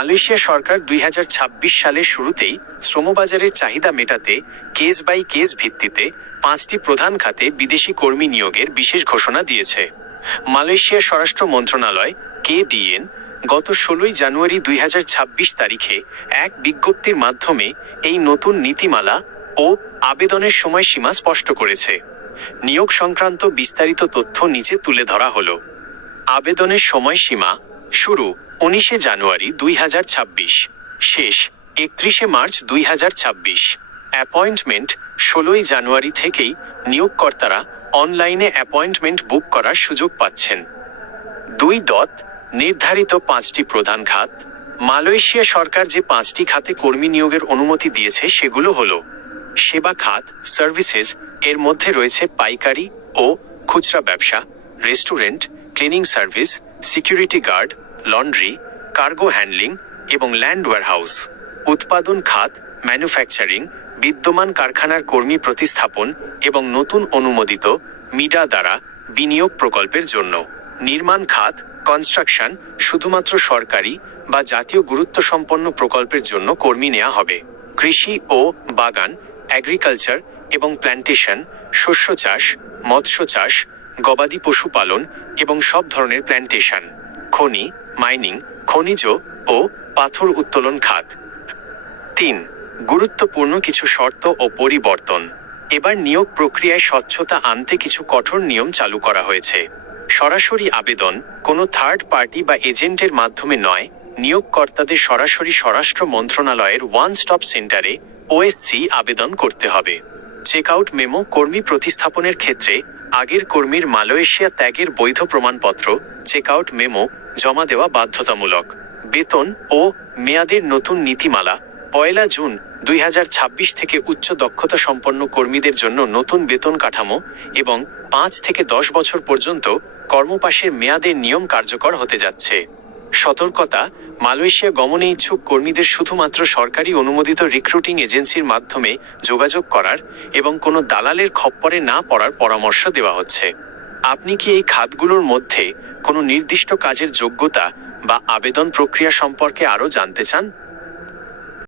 Malaysia সরকার 2026 সালের শুরুতেই শ্রমবাজারের চাহিদা মেটাতে কেস বাই কেস ভিত্তিতে 5টি প্রধান খাতে বিদেশি কর্মী নিয়োগের বিশেষ ঘোষণা দিয়েছে। মালয়েশিয়ার স্বরাষ্ট্র মন্ত্রণালয় KDN গত 16 জানুয়ারি 2026 তারিখে এক বিজ্ঞপ্তির মাধ্যমে এই নতুন নীতিমালা ও আবেদনের সময়সীমা স্পষ্ট করেছে। নিয়োগ সংক্রান্ত বিস্তারিত তথ্য নিচে তুলে ধরা হলো। আবেদনের সময়সীমা শুরু 19 জানুয়ারি 2026, শেষ 31 মার্চ 2026। অ্যাপয়েন্টমেন্ট 16 জানুয়ারি থেকেই নিয়োগকর্তারা অনলাইনে অ্যাপয়েন্টমেন্ট বুক করার সুযোগ পাচ্ছেন। 2. নির্ধারিত 5টি প্রধান খাত। মালয়েশিয়া সরকার যে 5টি খাতে কর্মী নিয়োগের অনুমতি দিয়েছে সেগুলো হলো সেবা খাত সার্ভিসেস, এর মধ্যে রয়েছে পাইকারি ও খুচরা ব্যবসা, restaurant, cleaning service, security guard, laundry, cargo handling এবং ল্যান্ড ওয়্যারহাউস। উৎপাদন খাত ম্যানুফ্যাকচারিং, বিদ্যমান কারখানার কর্মী প্রতিস্থাপন এবং নতুন অনুমোদিত মিডা দ্বারা বিনিয়োগ প্রকল্পের জন্য। নির্মাণ খাত কনস্ট্রাকশন, শুধুমাত্র সরকারি বা জাতীয় গুরুত্বসম্পন্ন প্রকল্পের জন্য কর্মী নেওয়া হবে। কৃষি ও বাগান এগ্রিকালচার এবং প্ল্যান্টেশন, শস্য চাষ, মৎস্য চাষ, গবাদি পশুপালন এবং সব ধরনের প্ল্যান্টেশন। খনি মাইনিং, খনিজ ও পাথর উত্তোলন খাত। 3. গুরুত্বপূর্ণ কিছু শর্ত ও পরিবর্তন। এবার নিয়োগ প্রক্রিয়ায় স্বচ্ছতা আনতে কিছু কঠোর নিয়ম চালু করা হয়েছে। সরাসরি আবেদন কোনো থার্ড পার্টি বা এজেন্টের মাধ্যমে নয়, নিয়োগকর্তাদের সরাসরি স্বরাষ্ট্র মন্ত্রণালয়ের ওয়ান স্টপ সেন্টারে OSC আবেদন করতে হবে। চেকআউট মেমো কর্মী প্রতিস্থাপনের ক্ষেত্রে আগের কর্মীর মালয়েশিয়া ত্যাগের বৈধ প্রমাণপত্র চেকআউট মেমো জমা দেওয়া বাধ্যতামূলক। বেতন ও মেয়াদের নতুন নীতিমালা 1 জুন 2026 থেকে উচ্চ দক্ষতা সম্পন্ন কর্মীদের জন্য নতুন বেতন কাঠামো এবং 5 থেকে 10 বছর পর্যন্ত কর্মপাশের মেয়াদের নিয়ম কার্যকর হতে যাচ্ছে। সতর্কতা, মালয়েশিয়া গমনে ইচ্ছুক কর্মীদের শুধুমাত্র সরকারি অনুমোদিত রিক্রুটিং এজেন্সির মাধ্যমে যোগাযোগ করার এবং কোনো দালালের খপ্পরে না পড়ার পরামর্শ দেওয়া হচ্ছে। আপনি কি এই খাতগুলোর মধ্যে কোনো নির্দিষ্ট কাজের যোগ্যতা বা আবেদন প্রক্রিয়া সম্পর্কে আরও জানতে চান?